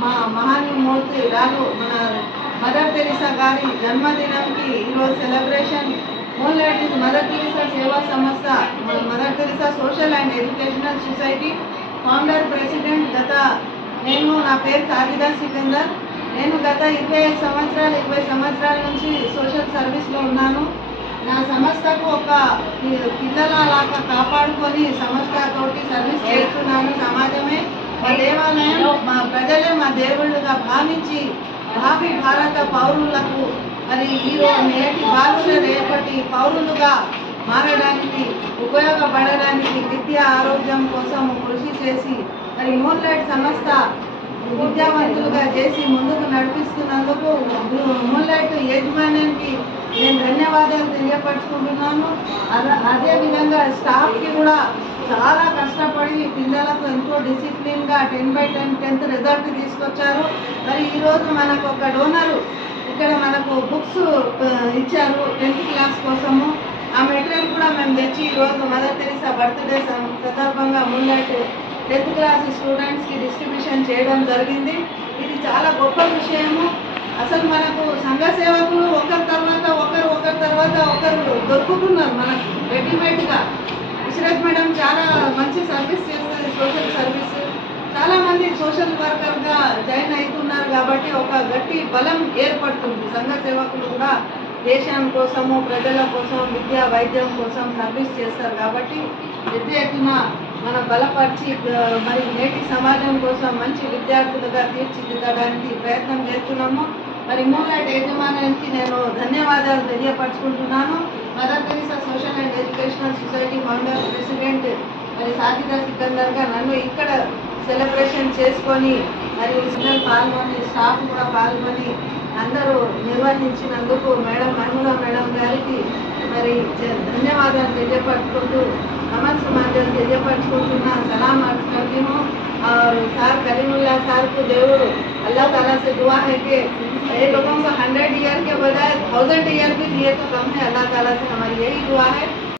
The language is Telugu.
మా మహానుమూర్తి రాను మన మదర్ తెరిసా గారి జన్మదినంకి ఈరోజు celebration moonlight is mother Teresa సేవా సంస్థ mother Teresa Social and Educational Society founder president నేను నా పేరు సాజిదా సికందర్. నేను గత 20 సంవత్సరాల నుంచి సోషల్ సర్వీస్లో ఉన్నాను. నా సంస్థకు ఒక పిల్లలలాగా కాపాడుకొని సంస్థతోటి సర్వీస్ చేస్తున్నాను. సమాజమే మా దేవాలయం, మా ప్రజలే మా దేవుళ్ళుగా భావించి భావి భారత పౌరులకు మరి ఈరోజు నేటి బాలుల రేపటి పౌరులుగా మారడానికి ఉపయోగపడడానికి విద్య ఆరోగ్యం కోసం కృషి చేసి మరి మూన్లైట్ సంస్థ విద్యావంతులుగా చేసి ముందుకు నడిపిస్తున్నందుకు మూన్లైట్ యజమానికి నేను ధన్యవాదాలు తెలియపరుచుకుంటున్నాను. అదేవిధంగా స్టాఫ్కి కూడా చాలా కష్టపడి పిల్లలకు ఎంతో డిసిప్లిన్గా 10/10 10th రిజల్ట్ తీసుకొచ్చారు. మరి ఈరోజు మనకు ఒక డోనరు ఇక్కడ మనకు బుక్స్ ఇచ్చారు 10th క్లాస్ కోసము. ఆ మెటీరియల్ కూడా మేము తెచ్చి ఈరోజు మదర్ తెరిసా బర్త్డే సందర్భంగా మూన్లైట్ 10th క్లాస్ స్టూడెంట్స్కి డిస్ట్రిబ్యూషన్ చేయడం జరిగింది. ఇది చాలా గొప్ప విషయము. అసలు మనకు సంఘ సేవకులు ఒకరి తర్వాత ఒకరు దొరుకుతున్నారు మనకు రెడీమేడ్గా. ఇష్రత్ మేడం చాలా మంచి సర్వీస్ చేస్తుంది, సోషల్ సర్వీస్. చాలామంది సోషల్ వర్కర్గా జాయిన్ అవుతున్నారు కాబట్టి ఒక గట్టి బలం ఏర్పడుతుంది. సంఘ సేవకులు కూడా దేశం కోసము, ప్రజల కోసం, విద్య వైద్యం కోసం సర్వీస్ చేస్తారు కాబట్టి పెద్ద ఎత్తున మనం బలపరిచి మరి నేటి సమాజం కోసం మంచి విద్యార్థులుగా తీర్చిదిద్దడానికి ప్రయత్నం చేస్తున్నాము. మరి మూన్లైట్ యజమానికి నేను ధన్యవాదాలు తెలియపరచుకుంటున్నాను. Mother Teresa Social and Educational Society founder president మరి సాజిదా సికందర్గా నన్ను ఇక్కడ సెలబ్రేషన్ చేసుకొని మరి పిల్లలు పాల్గొని స్టాఫ్ కూడా పాల్గొని అందరూ నిర్వహించినందుకు మేడం మహమూదా మేడం గారికి మరి ధన్యవాదాలు తెలియపరచుకుంటూ నమస్కారం తెలియపరచుకుంటున్నా. सलाम अर्ज करती हूँ और सर करीमुल्ला सर को जरूर अल्लाह ताला से दुआ है कि ये लोगों को 100 ईयर के बजाय 1000 ईयर भी दिए तो कम है। अल्लाह ताला से हमारी यही दुआ है।